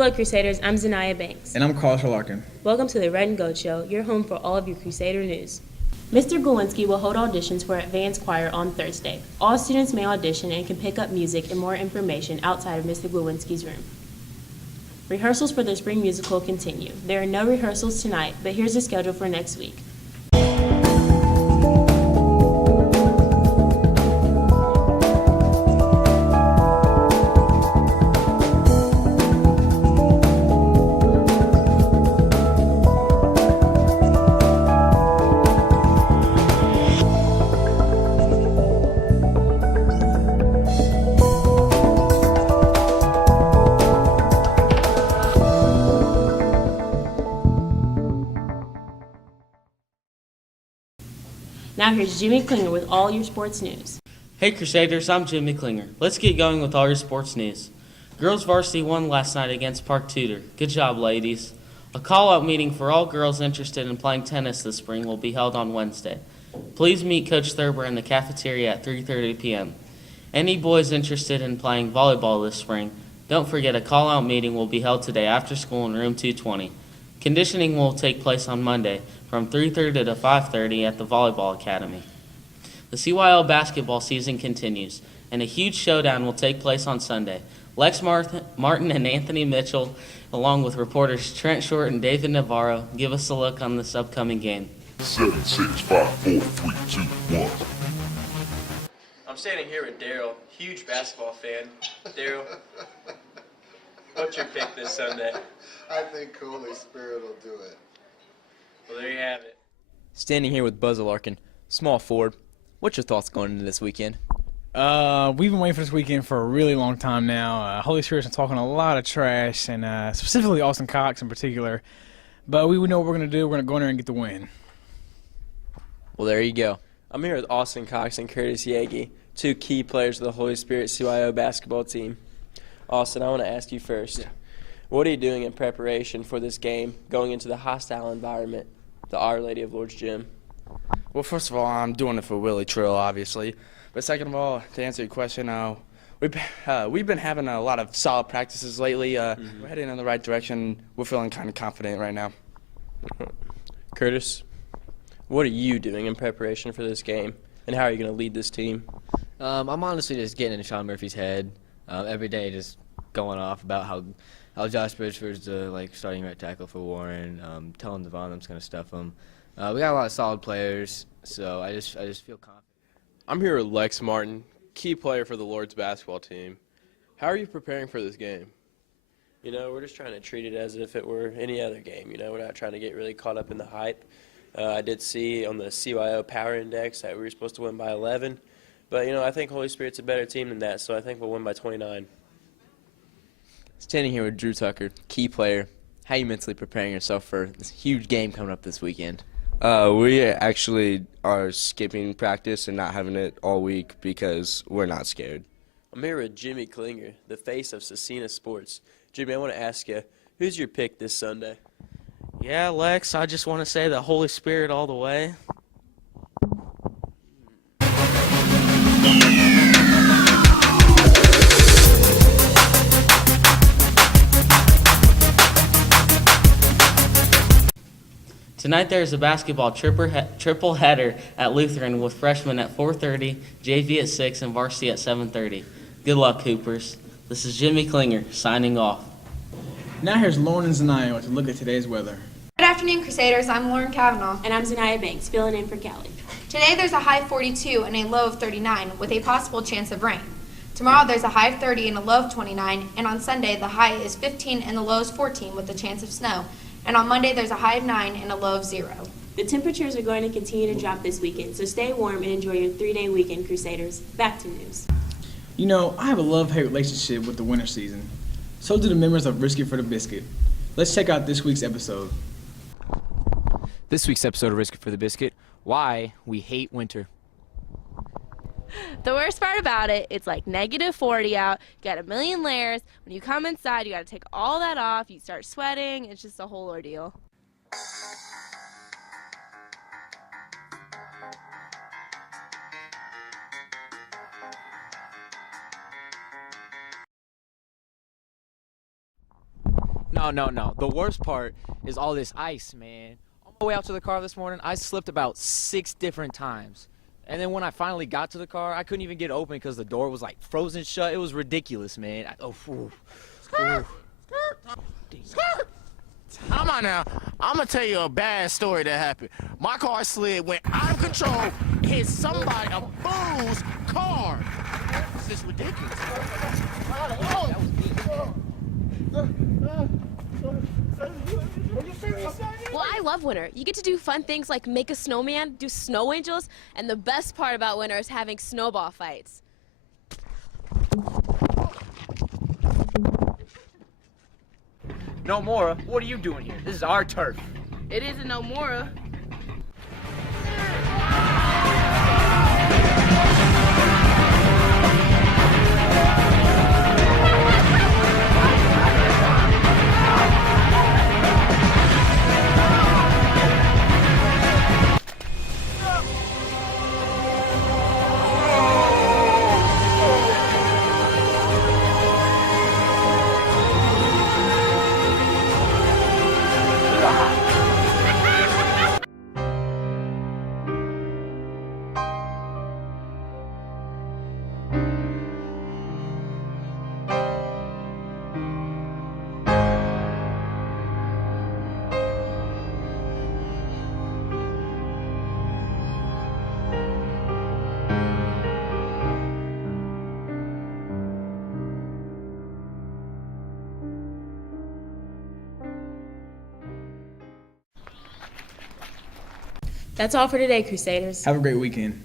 Hello, Crusaders. I'm Zanaya Banks. And I'm Carl Larkin. Welcome to the Red and Gold Show, your home for all of your Crusader news. Mr. Glowinski will hold auditions for Advanced Choir on Thursday. All students may audition and can pick up music and more information outside of Mr. Glowinski's room. Rehearsals for the spring musical continue. There are no rehearsals tonight, but here's the schedule for next week. Now here's Jimmy Klinger with all your sports news. Hey Crusaders, I'm Jimmy Klinger. Let's get going with all your sports news. Girls varsity won last night against Park Tudor. Good job, ladies. A call-out meeting for all girls interested in playing tennis this spring will be held on Wednesday. Please meet Coach Thurber in the cafeteria at 3:30 p.m. Any boys interested in playing volleyball this spring, don't forget a call-out meeting will be held today after school in room 220. Conditioning will take place on Monday from 3:30 to 5:30 at the Volleyball Academy. The CYL basketball season continues, and a huge showdown will take place on Sunday. Lex Martin and Anthony Mitchell, along with reporters Trent Short and David Navarro, give us a look on this upcoming game. 7, 6, 5, 4, 3, 2, 1. I'm standing here with Daryl, huge basketball fan. Daryl, what's your pick this Sunday? I think Holy Spirit will do it. Well, there you have it. Standing here with Buzz Larkin, small forward. What's your thoughts going into this weekend? We've been waiting for this weekend for a really long time now. Holy Spirit's been talking a lot of trash, and specifically Austin Cox in particular. But we know what we're going to do. We're going to go in there and get the win. Well, there you go. I'm here with Austin Cox and Curtis Yagi, two key players of the Holy Spirit CYO basketball team. Austin, I want to ask you first. Yeah. What are you doing in preparation for this game, going into the hostile environment, the Our Lady of Lourdes Gym? Well, first of all, I'm doing it for Willie Trill, obviously. But second of all, to answer your question, we've been having a lot of solid practices lately. We're heading in the right direction. We're feeling kind of confident right now. Curtis, what are you doing in preparation for this game, and how are you going to lead this team? I'm honestly just getting in Sean Murphy's head every day, just going off about how Josh Bridgeford's the starting right tackle for Warren, telling Devon I'm just going to stuff him. We got a lot of solid players, so I just feel confident. I'm here with Lex Martin, key player for the Lord's basketball team. How are you preparing for this game? You know, we're just trying to treat it as if it were any other game. You know, we're not trying to get really caught up in the hype. I did see on the CYO Power Index that we were supposed to win by 11. But, you know, I think Holy Spirit's a better team than that, so I think we'll win by 29. Standing here with Drew Tucker, key player. How are you mentally preparing yourself for this huge game coming up this weekend? We actually are skipping practice and not having it all week because we're not scared. I'm here with Jimmy Klinger, the face of Cecina Sports. Jimmy, I want to ask you, who's your pick this Sunday? Yeah, Lex, I just want to say the Holy Spirit all the way. Tonight there is a basketball triple header at Lutheran with freshmen at 4:30, JV at 6, and varsity at 7:30. Good luck, Hoopers. This is Jimmy Klinger signing off. Now here's Lauren and Zanaya to look at today's weather. Good afternoon, Crusaders. I'm Lauren Kavanaugh. And I'm Zanaya Banks, filling in for Kelly. Today there's a high 42 and a low of 39 with a possible chance of rain. Tomorrow there's a high of 30 and a low of 29, and on Sunday the high is 15 and the low is 14 with a chance of snow. And on Monday, there's a high of 9 and a low of 0. The temperatures are going to continue to drop this weekend, so stay warm and enjoy your 3-day weekend, Crusaders. Back to news. You know, I have a love-hate relationship with the winter season. So do the members of Risk It for the Biscuit. Let's check out this week's episode. This week's episode of Risk It for the Biscuit, why we hate winter. The worst part about it, it's like -40 out, you got a million layers. When you come inside, you got to take all that off, you start sweating, it's just a whole ordeal. No. The worst part is all this ice, man. On my way out to the car this morning, I slipped about 6 different times. And then when I finally got to the car, I couldn't even get it open because the door was like frozen shut. It was ridiculous, man. Come on now. I'm going to tell you a bad story that happened. My car slid, went out of control, hit somebody, a fool's car. This is ridiculous. Well, I love winter. You get to do fun things like make a snowman, do snow angels, and the best part about winter is having snowball fights. Nomura, what are you doing here? This is our turf. It isn't Nomura. That's all for today, Crusaders. Have a great weekend.